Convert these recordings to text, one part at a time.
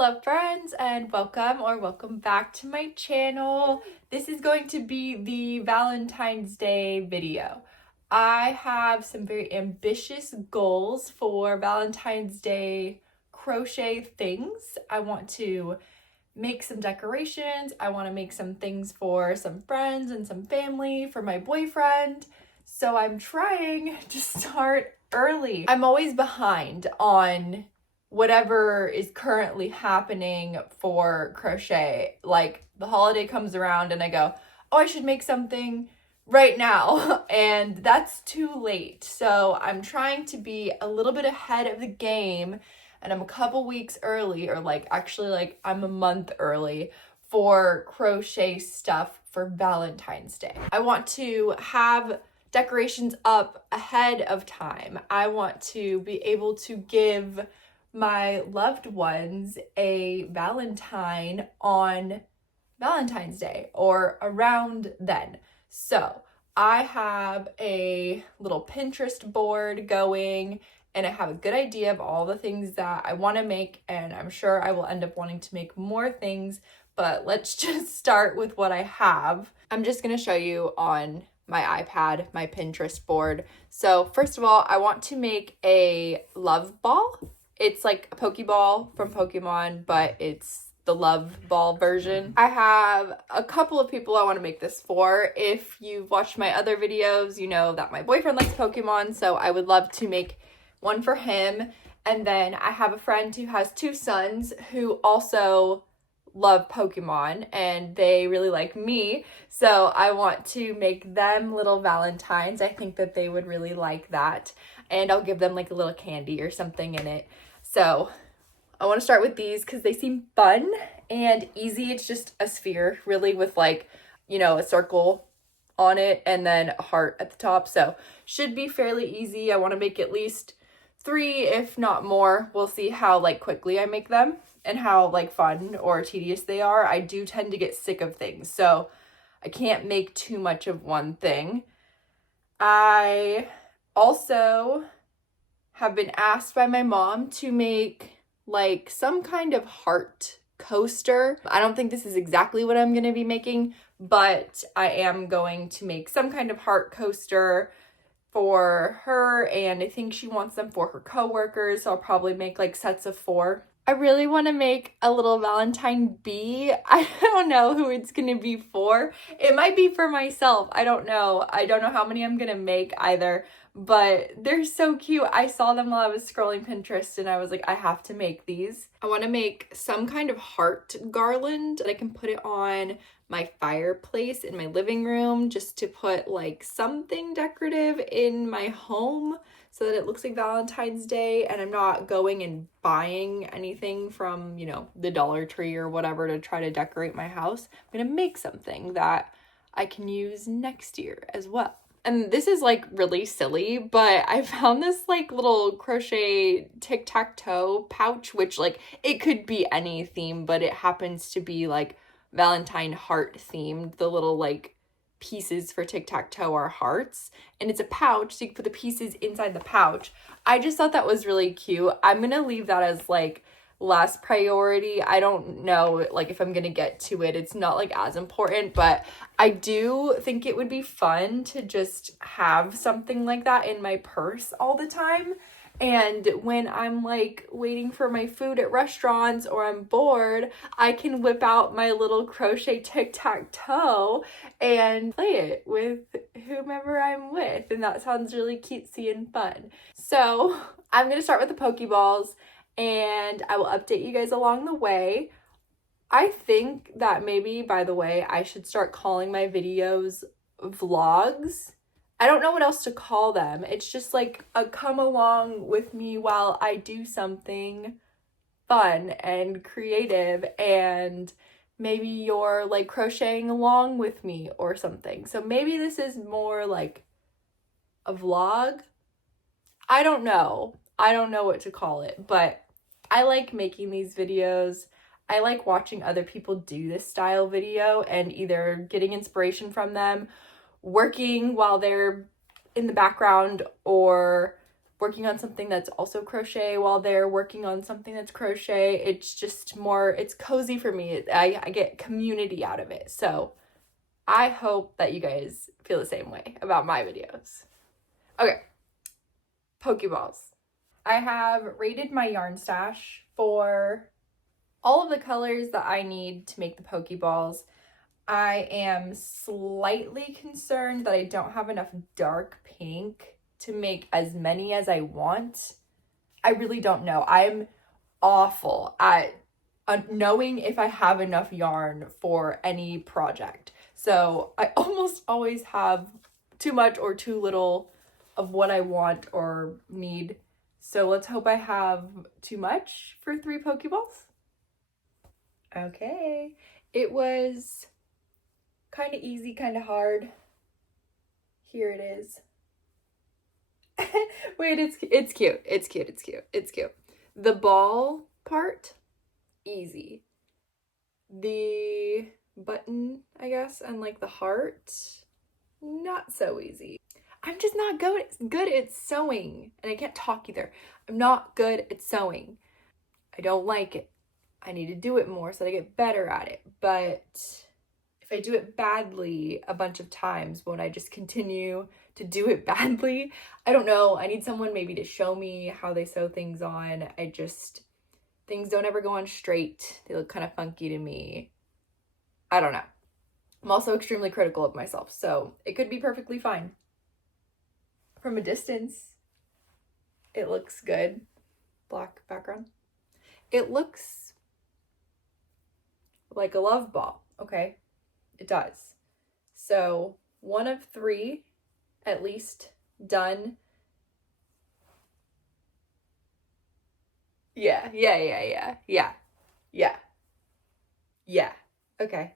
Hello friends, and welcome back to my channel. This is going to be the Valentine's Day video. I have some very ambitious goals for Valentine's Day crochet things. I want to make some decorations. I want to make some things for some friends and some family, for my boyfriend. So I'm trying to start early. I'm always behind on whatever is currently happening for crochet. Like the holiday comes around and I go, oh, I should make something right now. And that's too late. So I'm trying to be a little bit ahead of the game, and I'm a couple weeks early, or actually I'm a month early for crochet stuff for Valentine's Day. I want to have decorations up ahead of time. I want to be able to give my loved ones a Valentine on Valentine's Day or around then. So I have a little Pinterest board going, and I have a good idea of all the things that I want to make, and I'm sure I will end up wanting to make more things, but let's just start with what I have. I'm just going to show you on my iPad, my Pinterest board. So first of all, I want to make a love ball. It's like a Pokeball from Pokemon, but it's the love ball version. I have a couple of people I want to make this for. If you've watched my other videos, you know that my boyfriend likes Pokemon, so I would love to make one for him. And then I have a friend who has two sons who also love Pokemon, and they really like me, so I want to make them little Valentines. I think that they would really like that, and I'll give them like a little candy or something in it. So I want to start with these because they seem fun and easy. It's just a sphere really with a circle on it and then a heart at the top, so should be fairly easy. I want to make at least 3, if not more. We'll see how quickly I make them and how fun or tedious they are. I do tend to get sick of things, so I can't make too much of one thing. I also have been asked by my mom to make some kind of heart coaster. I don't think this is exactly what I'm going to be making, but I am going to make some kind of heart coaster for her, and I think she wants them for her coworkers, so I'll probably make sets of 4. I really want to make a little Valentine bee. I don't know who it's going to be for. It might be for myself. I don't know. I don't know how many I'm going to make either, but they're so cute. I saw them while I was scrolling Pinterest and I was like, I have to make these. I want to make some kind of heart garland that I can put it on my fireplace in my living room, just to put something decorative in my home so that it looks like Valentine's Day, and I'm not going and buying anything from, the Dollar Tree or whatever to try to decorate my house. I'm gonna make something that I can use next year as well. And this is really silly, but I found this little crochet tic-tac-toe pouch, which it could be any theme, but it happens to be Valentine heart themed. The little pieces for tic-tac-toe are hearts, and it's a pouch, so you can put the pieces inside the pouch. I just thought that was really cute. I'm gonna leave that as last priority. I don't know if I'm gonna get to it. It's not as important, but I do think it would be fun to just have something like that in my purse all the time. And when I'm waiting for my food at restaurants or I'm bored, I can whip out my little crochet tic-tac-toe and play it with whomever I'm with. And that sounds really cutesy and fun. So I'm going to start with the Pokeballs, and I will update you guys along the way. I think that maybe, by the way, I should start calling my videos vlogs. I don't know what else to call them. It's just a come along with me while I do something fun and creative, and maybe you're crocheting along with me or something. So maybe this is more a vlog. I don't know. I don't know what to call it, but I like making these videos. I like watching other people do this style video and either getting inspiration from them, working while they're in the background, or working on something that's also crochet while they're working on something that's crochet. It's just more, it's cozy for me. I get community out of it. So I hope that you guys feel the same way about my videos. Okay, Pokeballs. I have rated my yarn stash for all of the colors that I need to make the Pokeballs. I am slightly concerned that I don't have enough dark pink to make as many as I want. I really don't know. I'm awful at knowing if I have enough yarn for any project. So I almost always have too much or too little of what I want or need. So let's hope I have too much for 3 Pokeballs. Okay. It was kind of easy, kind of hard. Here it is. Wait, it's cute. It's cute. It's cute. The ball part, easy. The button, I guess, and like the heart, not so easy. I'm just not good at sewing, and I can't talk either. I'm not good at sewing. I don't like it. I need to do it more so that I get better at it. But if I do it badly a bunch of times, won't I just continue to do it badly? I don't know. I need someone maybe to show me how they sew things on. Things don't ever go on straight. They look kind of funky to me. I don't know. I'm also extremely critical of myself, so it could be perfectly fine. From a distance, it looks good. Black background. It looks like a love ball, okay? It does. So 1 of 3, at least, done. Yeah. Okay.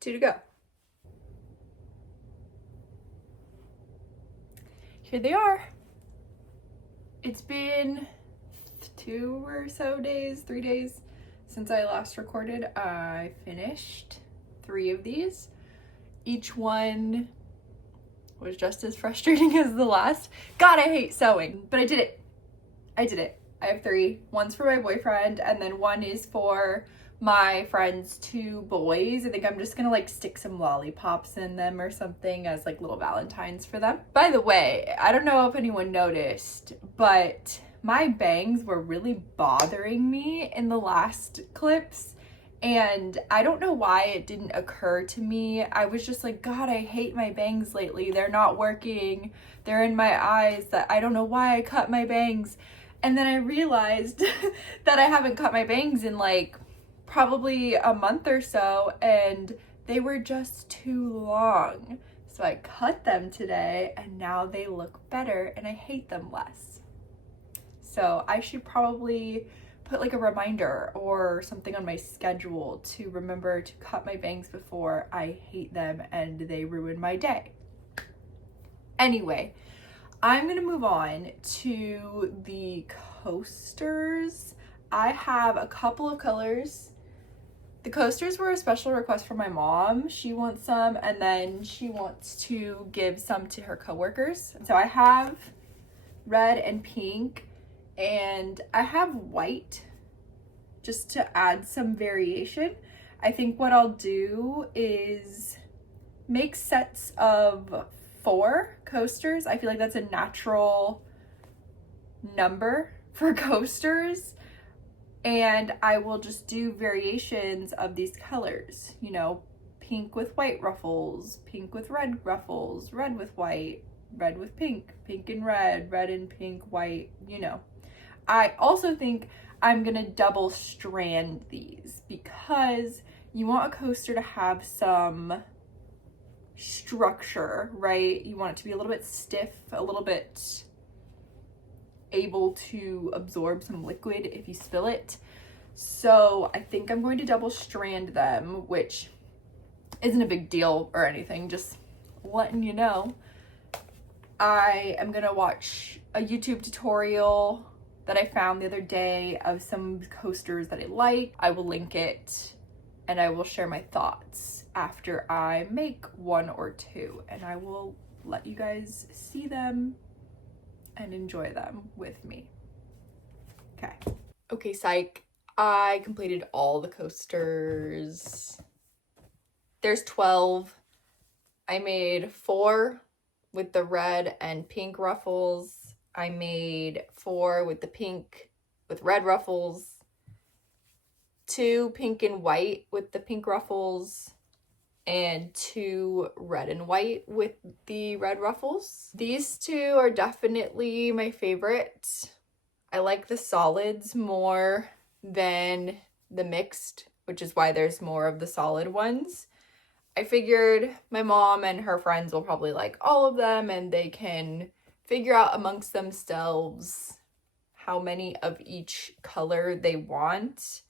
2 to go. Here they are. It's been 2 or so days, 3 days since I last recorded. I finished 3 of these. Each one was just as frustrating as the last. God, I hate sewing, but I did it. I have 3. One's for my boyfriend, and then 1 is for my friend's 2 boys. I think I'm just gonna like stick some lollipops in them or something as like little Valentines for them. By the way, I don't know if anyone noticed, but my bangs were really bothering me in the last clips, and I don't know why it didn't occur to me. I was just like, God, I hate my bangs lately. They're not working. They're in my eyes. That I don't know why I cut my bangs. And then I realized that I haven't cut my bangs in like probably a month or so, and they were just too long. So I cut them today, and now they look better, and I hate them less. So I should probably put like a reminder or something on my schedule to remember to cut my bangs before I hate them and they ruin my day. Anyway, I'm gonna move on to the coasters. I have a couple of colors. The coasters were a special request from my mom. She wants some, and then she wants to give some to her coworkers. So I have red and pink, and I have white just to add some variation. I think what I'll do is make sets of 4 coasters. I feel like that's a natural number for coasters. And I will just do variations of these colors, you know, pink with white ruffles, pink with red ruffles, red with white, red with pink, pink and red, red and pink, white, you know. I also think I'm gonna double strand these because you want a coaster to have some structure, right? You want it to be a little bit stiff, a little bit able to absorb some liquid if you spill it. So I think I'm going to double strand them, which isn't a big deal or anything, just letting you know. I am gonna watch a YouTube tutorial that I found the other day of some coasters that I like. I will link it and I will share my thoughts after I make 1 or 2, and I will let you guys see them and enjoy them with me. Okay. Okay, psych. I completed all the coasters. There's 12. I made 4 with the red and pink ruffles. I made 4 with the pink with red ruffles. 2 pink and white with the pink ruffles. And 2 red and white with the red ruffles. These 2 are definitely my favorite. I like the solids more than the mixed, which is why there's more of the solid ones. I figured my mom and her friends will probably like all of them, and they can figure out amongst themselves how many of each color they want.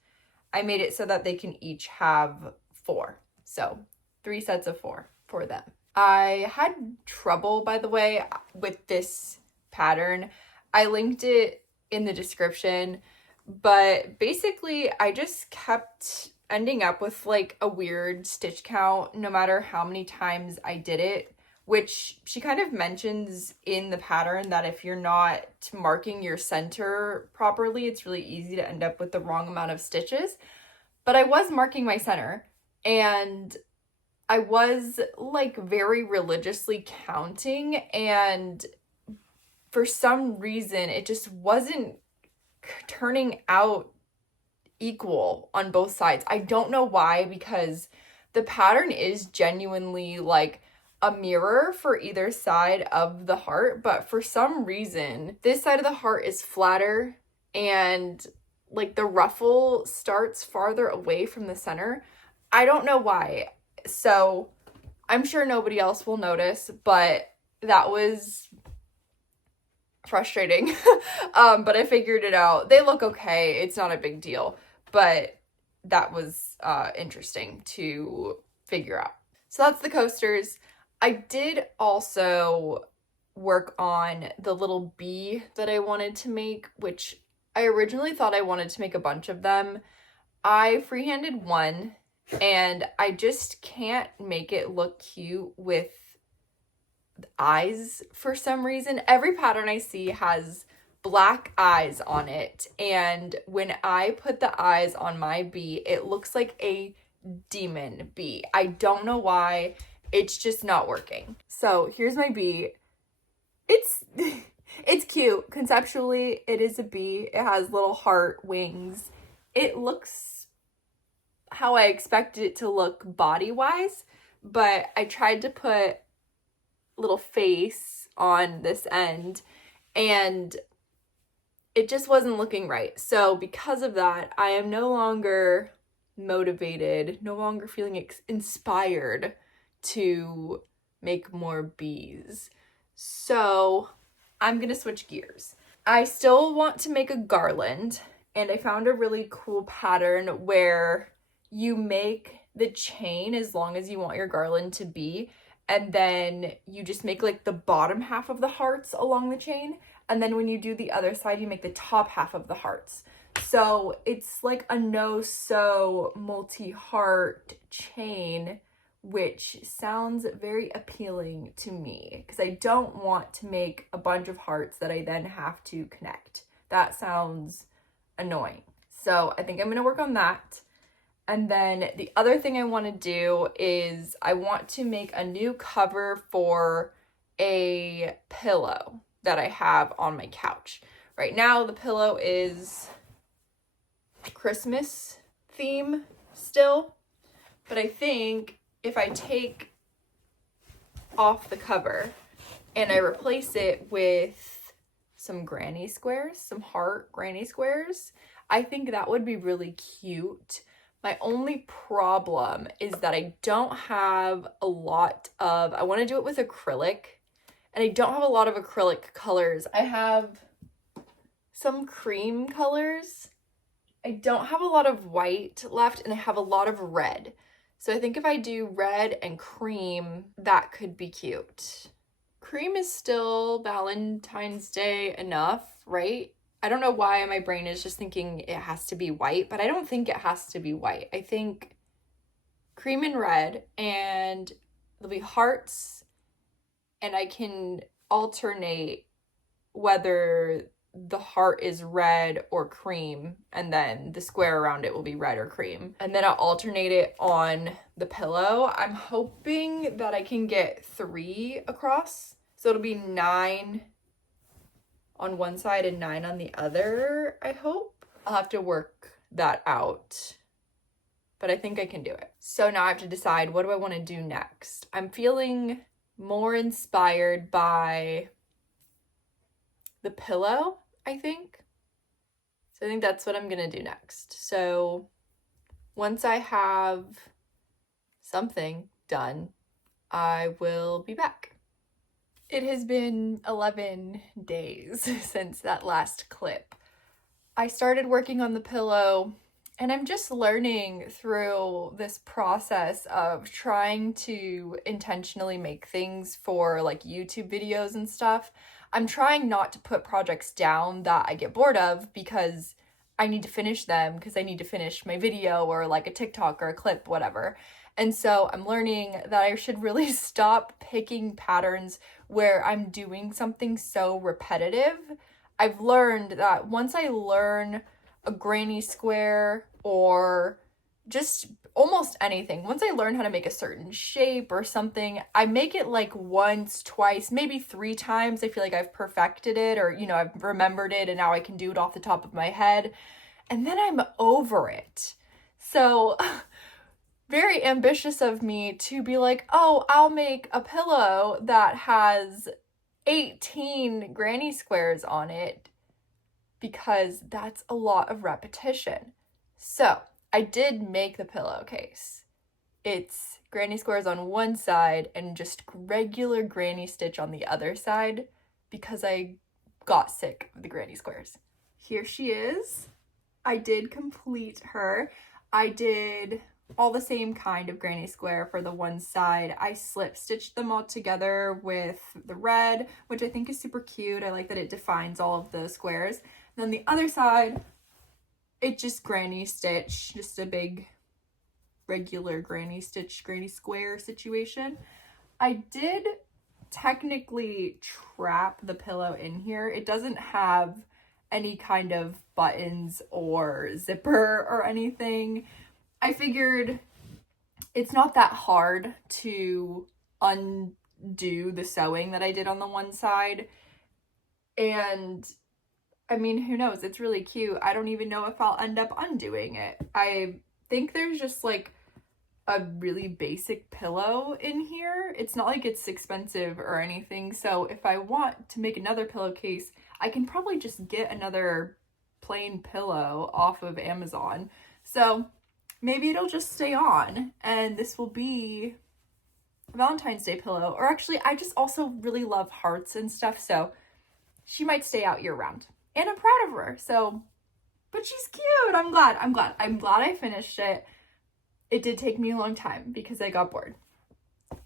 I made it so that they can each have 4. So 3 sets of 4 for them. I had trouble, by the way, with this pattern. I linked it in the description, but basically I just kept ending up with like a weird stitch count no matter how many times I did it, which she kind of mentions in the pattern that if you're not marking your center properly, it's really easy to end up with the wrong amount of stitches. But I was marking my center, and I was like very religiously counting, and for some reason it just wasn't turning out equal on both sides. I don't know why, because the pattern is genuinely like a mirror for either side of the heart, but for some reason this side of the heart is flatter and like the ruffle starts farther away from the center. I don't know why. So I'm sure nobody else will notice, but that was frustrating. But I figured it out. They look okay. It's not a big deal, but that was interesting to figure out. So that's the coasters. I did also work on the little bee that I wanted to make, which I originally thought I wanted to make a bunch of them. I freehanded one, and I just can't make it look cute with eyes for some reason. Every pattern I see has black eyes on it, and when I put the eyes on my bee, it looks like a demon bee. I don't know why. It's just not working. So here's my bee. It's cute. Conceptually, it is a bee. It has little heart wings. It looks how I expected it to look body-wise, but I tried to put little face on this end, and it just wasn't looking right. So because of that, I am no longer motivated, no longer feeling inspired to make more bees. So I'm gonna switch gears. I still want to make a garland, and I found a really cool pattern where you make the chain as long as you want your garland to be, and then you just make like the bottom half of the hearts along the chain, and then when you do the other side, you make the top half of the hearts. So it's like a no-sew multi-heart chain, which sounds very appealing to me because I don't want to make a bunch of hearts that I then have to connect. That sounds annoying. So I think I'm gonna work on that. And then the other thing I want to do is I want to make a new cover for a pillow that I have on my couch. Right now the pillow is Christmas theme still, but I think if I take off the cover and I replace it with some granny squares, some heart granny squares, I think that would be really cute. My only problem is that I don't have a lot of, I want to do it with acrylic, and I don't have a lot of acrylic colors. I have some cream colors. I don't have a lot of white left, and I have a lot of red. So I think if I do red and cream, that could be cute. Cream is still Valentine's Day enough, right? I don't know why my brain is just thinking it has to be white, but I don't think it has to be white. I think cream and red, and there'll be hearts, and I can alternate whether the heart is red or cream, and then the square around it will be red or cream. And then I'll alternate it on the pillow. I'm hoping that I can get 3 across. So it'll be 9 on one side and 9 on the other, I hope. I'll have to work that out, but I think I can do it. So now I have to decide, what do I want to do next? I'm feeling more inspired by the pillow, I think. So I think that's what I'm gonna do next. So once I have something done, I will be back. It has been 11 days since that last clip. I started working on the pillow, and I'm just learning through this process of trying to intentionally make things for like YouTube videos and stuff. I'm trying not to put projects down that I get bored of because I need to finish them, because I need to finish my video or like a TikTok or a clip, whatever. And so I'm learning that I should really stop picking patterns where I'm doing something so repetitive. I've learned that once I learn a granny square or just almost anything, once I learn how to make a certain shape or something, I make it like once, twice, maybe 3 times. I feel like I've perfected it, or, you know, I've remembered it and now I can do it off the top of my head. And then I'm over it. So very ambitious of me to be like, oh, I'll make a pillow that has 18 granny squares on it, because that's a lot of repetition. So I did make the pillowcase. It's granny squares on one side and just regular granny stitch on the other side, because I got sick of the granny squares. Here she is. I did complete her. I did all the same kind of granny square for the one side. I slip stitched them all together with the red, which I think is super cute. I like that it defines all of the squares. And then the other side, it just granny stitch, just a big regular granny stitch, granny square situation. I did technically trap the pillow in here. It doesn't have any kind of buttons or zipper or anything. I figured it's not that hard to undo the sewing that I did on the one side. And I mean, who knows? It's really cute. I don't even know if I'll end up undoing it. I think there's just like a really basic pillow in here. It's not like it's expensive or anything. So if I want to make another pillowcase, I can probably just get another plain pillow off of Amazon. So maybe it'll just stay on and this will be a Valentine's Day pillow. Or actually, I just also really love hearts and stuff, so she might stay out year round. And I'm proud of her, so, but she's cute. I'm glad I finished it. It did take me a long time because I got bored,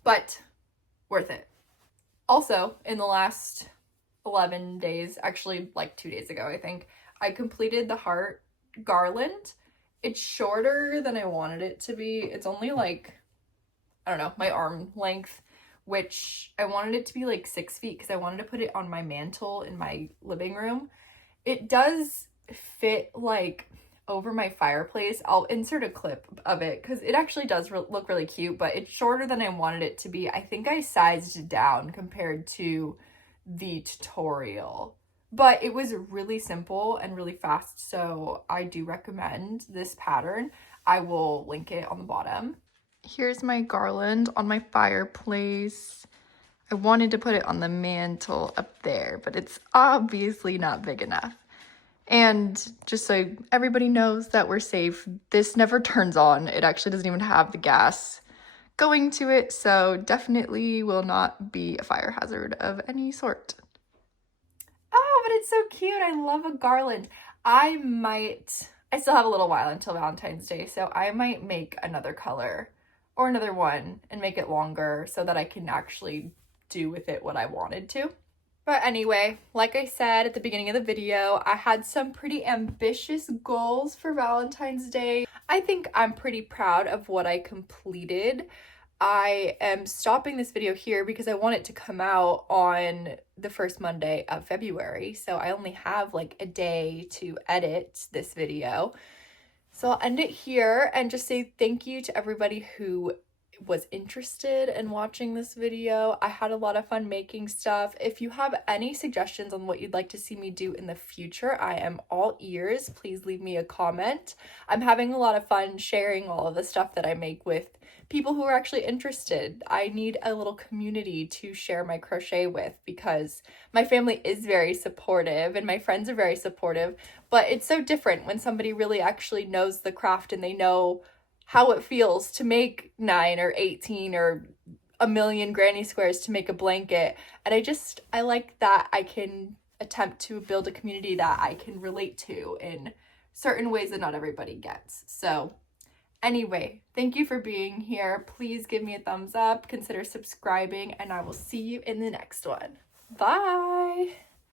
but worth it. Also, in the last 11 days, actually like 2 days ago, I think, I completed the heart garland. It's shorter than I wanted it to be. It's only like, I don't know, my arm length, which I wanted it to be like 6 feet because I wanted to put it on my mantle in my living room. It does fit like over my fireplace. I'll insert a clip of it because it actually does look really cute, but it's shorter than I wanted it to be. I think I sized it down compared to the tutorial, but it was really simple and really fast, so I do recommend this pattern. I will link it on the bottom. Here's my garland on my fireplace. I wanted to put it on the mantle up there, but it's obviously not big enough. And just so everybody knows that we're safe, this never turns on. It actually doesn't even have the gas going to it, so definitely will not be a fire hazard of any sort. Oh, but it's so cute. I love a garland. I still have a little while until Valentine's Day, so I might make another color or another one and make it longer so that I can actually do with it what I wanted to. But anyway, like I said at the beginning of the video, I had some pretty ambitious goals for Valentine's Day. I think I'm pretty proud of what I completed. I am stopping this video here because I want it to come out on the first Monday of February. So I only have like a day to edit this video. So I'll end it here and just say thank you to everybody who was interested in watching this video. I had a lot of fun making stuff. If you have any suggestions on what you'd like to see me do in the future, I am all ears. Please leave me a comment. I'm having a lot of fun sharing all of the stuff that I make with people who are actually interested. I need a little community to share my crochet with because my family is very supportive and my friends are very supportive, but it's so different when somebody really actually knows the craft and they know how it feels to make 9 or 18 or a million granny squares to make a blanket. And I like that I can attempt to build a community that I can relate to in certain ways that not everybody gets. So anyway, thank you for being here. Please give me a thumbs up, consider subscribing, and I will see you in the next one. Bye!